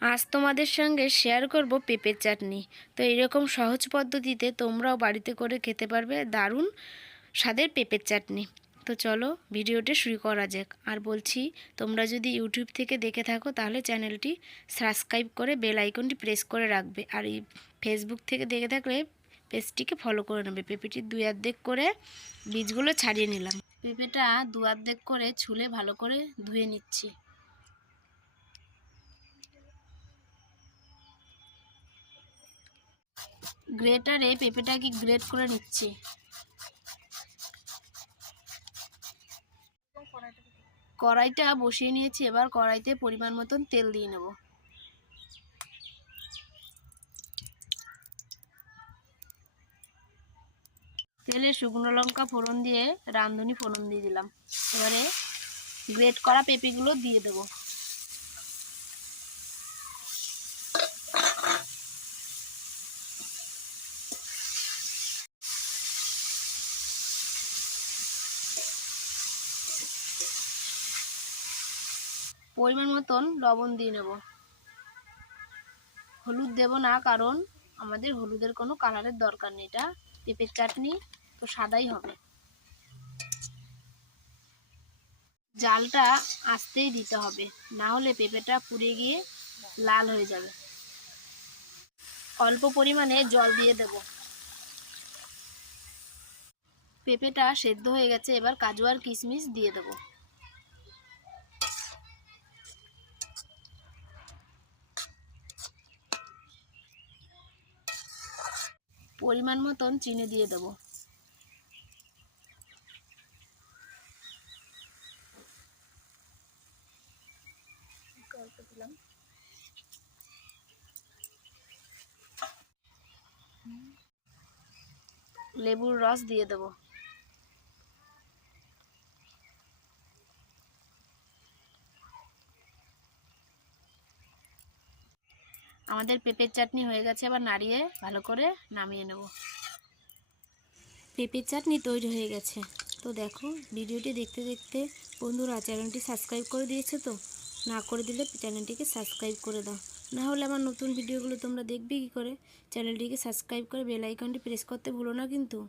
আজ তোমাদের সঙ্গে শেয়ার করব পেঁপের চাটনি। তো এরকম সহজ পদ্ধতিতে তোমরাও বাড়িতে করে খেতে পারবে দারুণ স্বাদের পেঁপের চাটনি। তো চলো ভিডিওটি শুরু করা যাক। আর বলছি, তোমরা যদি ইউটিউব থেকে দেখে থাকো তাহলে চ্যানেলটি সাবস্ক্রাইব করে বেল আইকনটি প্রেস করে রাখবে। আর এই ফেসবুক থেকে দেখে থাকলে পেজটিকে ফলো করে নেবে। পেঁপেটি দুই অর্ধেক করে বীজগুলো ছাড়িয়ে নিলাম। পেঁপেটা দু অর্ধেক করে ছুলে ভালো করে ধুয়ে নিচ্ছি। গ্রেটারে পেঁপেটাকে গ্রেট করে নিচ্ছি। কড়াইটা বসিয়ে নিয়েছি, এবার কড়াইতে পরিমাণ মতন তেল দিয়ে নেব। তেলে শুকনো লঙ্কা ফোড়ন দিয়ে রাঁধুনি ফোড়ন দিয়ে দিলাম। এবারে গ্রেট করা পেঁপেগুলো দিয়ে দেব। পরিমাণ মতন লবণ দিয়ে নেব। হলুদ দেব না, কারণ আমাদের হলুদের কোনো কালারের দরকার নেই, এটা পেঁপের চাটনি তো সাদাই হবে। জালটা আস্তেই দিতে হবে, না হলে পেঁপেটা পুড়ে গিয়ে লাল হয়ে যাবে। অল্প পরিমাণে জল দিয়ে দেব। পেঁপেটা সেদ্ধ হয়ে গেছে, এবার কাজু আর কিশমিশ দিয়ে দেব। পরিমাণ মতন চিনি দিয়ে দেব। লেবুর রস দিয়ে দেব। আমাদের পেঁপের চাটনি হয়ে গেছে, আবার নাড়িয়ে ভালো করে নামিয়ে নেব। পেঁপের চাটনি তৈরি হয়ে গেছে। তো দেখো, ভিডিওটি দেখতে দেখতে বন্ধুরা চ্যানেলটি সাবস্ক্রাইব করে দিয়েছে, তো না করে দিলে চ্যানেলটিকে সাবস্ক্রাইব করে দাও, না হলে আমার নতুন ভিডিওগুলো তোমরা দেখবে কী করে। চ্যানেলটিকে সাবস্ক্রাইব করে বেল আইকনটি প্রেস করতে ভুলো না কিন্তু।